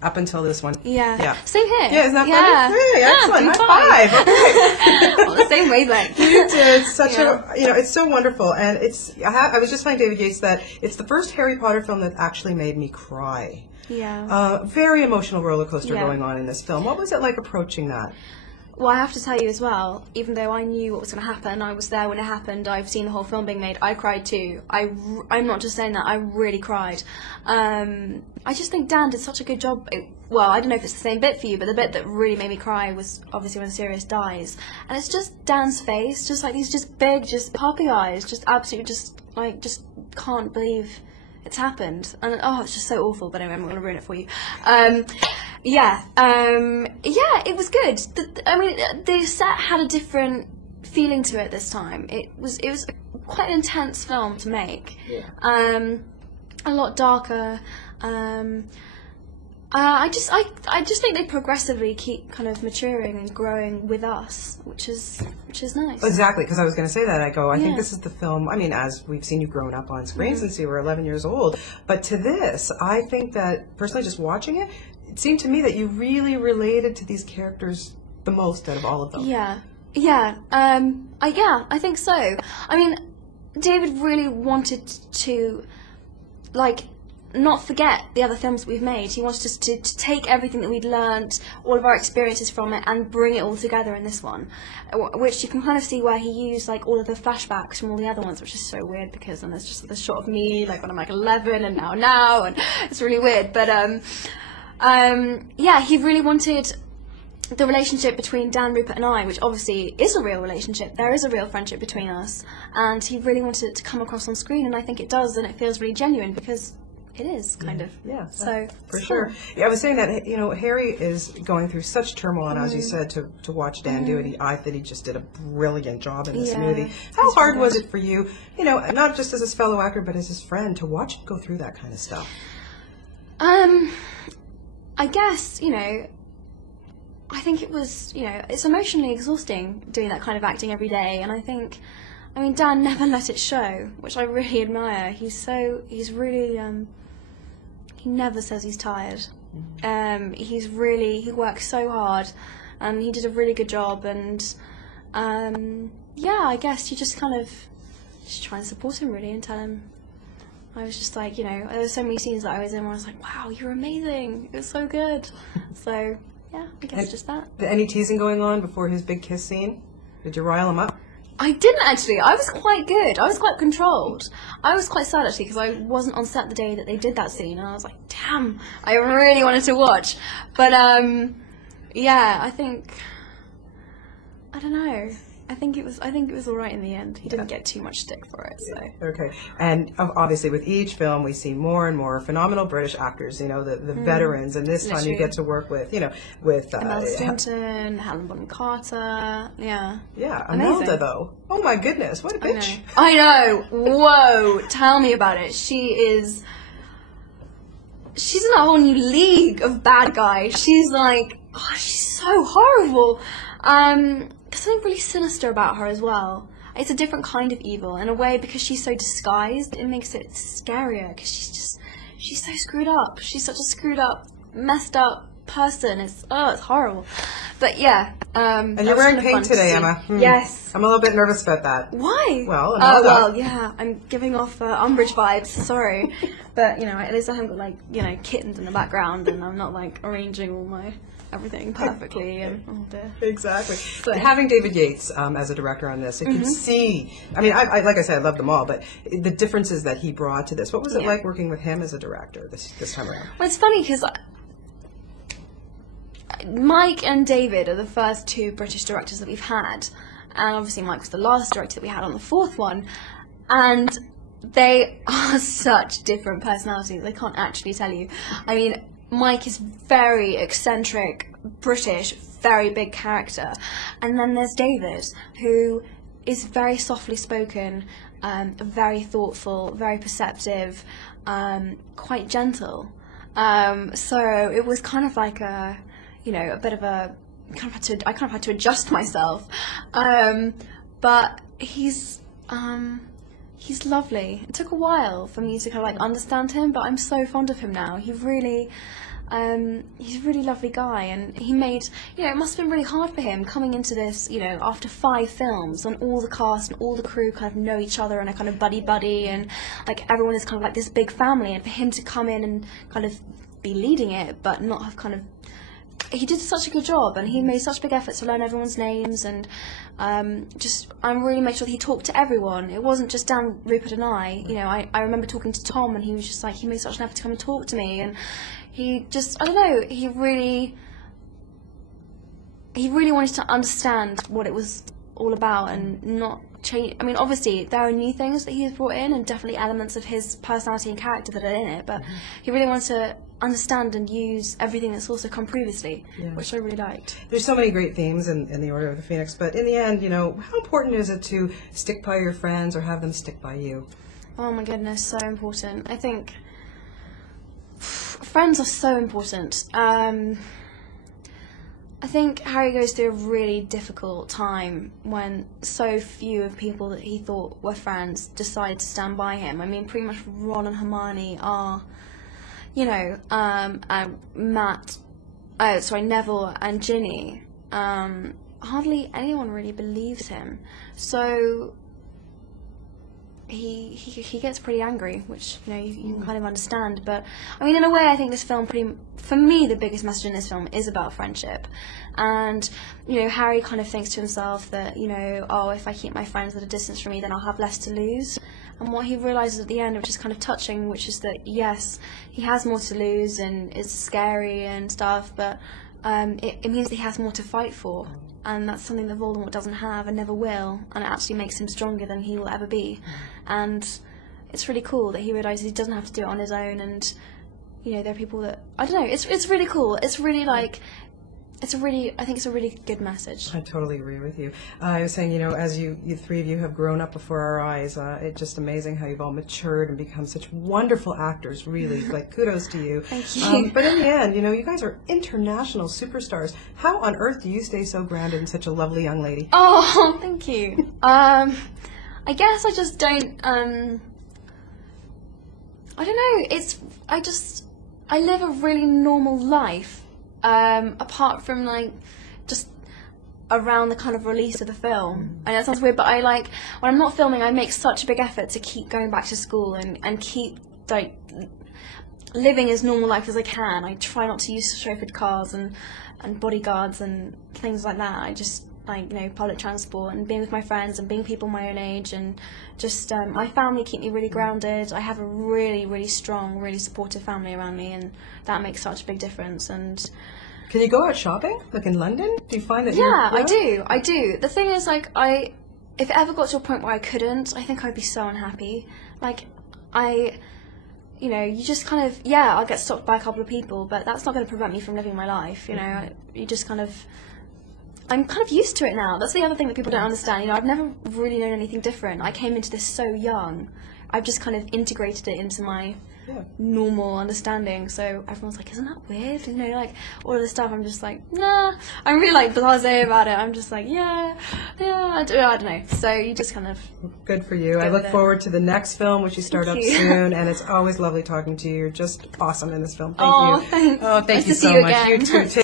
up until this one. Yeah. Same here. Yeah, isn't that funny? Hey, excellent. High five. On the same wavelength. It's such a, it's so wonderful. And I was just telling David Yates that it's the first Harry Potter film that actually made me cry. Yeah. Very emotional roller coaster going on in this film. What was it like approaching that? Well, I have to tell you as well, even though I knew what was going to happen, I was there when it happened, I've seen the whole film being made, I cried too. I'm not just saying that, I really cried. I just think Dan did such a good job. Well, I don't know if it's the same bit for you, but the bit that really made me cry was obviously when Sirius dies. And it's just Dan's face, just like these just big, just puppy eyes, just absolutely just can't believe it's happened. And it's just so awful, but anyway, I'm not going to ruin it for you. Yeah, it was good. The set had a different feeling to it this time. It was quite an intense film to make. Yeah. A lot darker. I just think they progressively keep kind of maturing and growing with us, which is nice. Exactly, because I was going to say that. I think this is the film, as we've seen you growing up on screen since you were 11 years old, but to this, I think that, personally, just watching it, it seemed to me that you really related to these characters the most out of all of them. Yeah, I think so. David really wanted to, not forget the other films we've made. He wanted us to take everything that we'd learnt, all of our experiences from it, and bring it all together in this one, which you can kind of see where he used all of the flashbacks from all the other ones, which is so weird because then there's just the shot of me when I'm 11 and now, and it's really weird. But he really wanted the relationship between Dan, Rupert and I, which obviously is a real relationship. There is a real friendship between us, and he really wanted it to come across on screen, and I think it does, and it feels really genuine because it is, kind of. Yeah, so for sure. Yeah, I was saying that, Harry is going through such turmoil, and as you said, to watch Dan do it, I think he just did a brilliant job in this movie. How hard was it for you, not just as his fellow actor, but as his friend, to watch him go through that kind of stuff? I guess, I think it was, it's emotionally exhausting doing that kind of acting every day, and I think, Dan never let it show, which I really admire. He's really, he never says he's tired. He works so hard, and he did a really good job, and, I guess you just kind of just try and support him, really, and tell him. I was just there were so many scenes that I was in where I was like, wow, you're amazing, it was so good. So, yeah, I guess just that. Any teasing going on before his big kiss scene? Did you rile him up? I didn't actually. I was quite good. I was quite controlled. I was quite sad actually because I wasn't on set the day that they did that scene, and I was like, damn, I really wanted to watch. But I think, I don't know. I think it was all right in the end. He didn't get too much stick for it. So okay, and obviously with each film we see more and more phenomenal British actors. The veterans, and this time you get to work with Imelda Staunton, Helen Bonham Carter. Yeah, Imelda though. Oh my goodness, what a bitch! I know. Whoa, tell me about it. She's in a whole new league of bad guys. She's she's so horrible. There's something really sinister about her as well. It's a different kind of evil in a way because she's so disguised. It makes it scarier because she's so screwed up. She's such a screwed up, messed up person. It's horrible. But yeah. And you're wearing pink today, Emma. Yes. I'm a little bit nervous about that. Why? Well, yeah. I'm giving off Umbridge vibes. Sorry, but at least I haven't got kittens in the background, and I'm not arranging all my everything perfectly. And oh dear. Exactly. So having David Yates as a director on this, you can see. I like I said, I love them all, but the differences that he brought to this. What was it like working with him as a director this time around? Well, it's funny because Mike and David are the first two British directors that we've had, and obviously Mike was the last director that we had on the fourth one, and they are such different personalities. I can't actually tell you. Mike is very eccentric, British, very big character, and then there's David, who is very softly spoken, very thoughtful, very perceptive, quite gentle. So it was kind of like a bit of a I kind of had to adjust myself, but he's lovely. It took a while for me to kind of understand him, but I'm so fond of him now. He really, He's a really lovely guy, and he made, it must have been really hard for him coming into this, after 5 films, and all the cast and all the crew kind of know each other and are kind of buddy-buddy, and like everyone is kind of like this big family, and for him to come in and kind of be leading it, but not have kind of, he did such a good job, and he made such big efforts to learn everyone's names, and I really made sure that he talked to everyone. It wasn't just Dan, Rupert and I remember talking to Tom, and he was just like, he made such an effort to come and talk to me, and he just, I don't know, he really wanted to understand what it was all about and not change. I mean, obviously there are new things that he has brought in, and definitely elements of his personality and character that are in it, but he really wanted to understand and use everything that's also come previously, which I really liked. There's so many great themes in The Order of the Phoenix, but in the end, how important is it to stick by your friends or have them stick by you? Oh my goodness, so important. I think friends are so important. I think Harry goes through a really difficult time when so few of people that he thought were friends decided to stand by him. I mean, pretty much Ron and Hermione are, Neville and Ginny, hardly anyone really believes him. So he gets pretty angry, which you can kind of understand. But I mean, in a way, I think this film for me, the biggest message in this film is about friendship. And Harry kind of thinks to himself that oh, if I keep my friends at a distance from me, then I'll have less to lose. And what he realizes at the end, which is kind of touching, which is that yes, he has more to lose and it's scary and stuff, but it means that he has more to fight for. And that's something that Voldemort doesn't have and never will, and it actually makes him stronger than he will ever be. And it's really cool that he realises he doesn't have to do it on his own, and there are people that, I don't know, it's really cool. It's really like, I think it's a really good message. I totally agree with you. I was saying, as you 3 of you have grown up before our eyes, it's just amazing how you've all matured and become such wonderful actors, really. Like, kudos to you. Thank you. But in the end, you guys are international superstars. How on earth do you stay so grounded and such a lovely young lady? Oh, thank you. I guess I just don't, I don't know, I live a really normal life. Apart from just around the kind of release of the film. I know that sounds weird, but when I'm not filming, I make such a big effort to keep going back to school and keep living as normal life as I can. I try not to use chauffeured cars and bodyguards and things like that. I just public transport and being with my friends and being people my own age, and just my family keep me really grounded. I have a really, really strong, really supportive family around me, and that makes such a big difference. And can you go out shopping, like in London? Do you find that I do. The thing is, if it ever got to a point where I couldn't, I think I'd be so unhappy. You just kind of, I'll get stopped by a couple of people, but that's not going to prevent me from living my life. You just kind of, I'm kind of used to it now. That's the other thing that people don't understand. I've never really known anything different. I came into this so young. I've just kind of integrated it into my normal understanding. So everyone's like, isn't that weird? All of this stuff. I'm just like, nah. I'm really blasé about it. I'm just like, yeah, I don't know. So you just kind of. Good for you. I look forward to the next film, which you start up soon. And it's always lovely talking to you. You're just awesome in this film. Thank you. Thanks. Oh, thank nice you to so see you much. again. You too.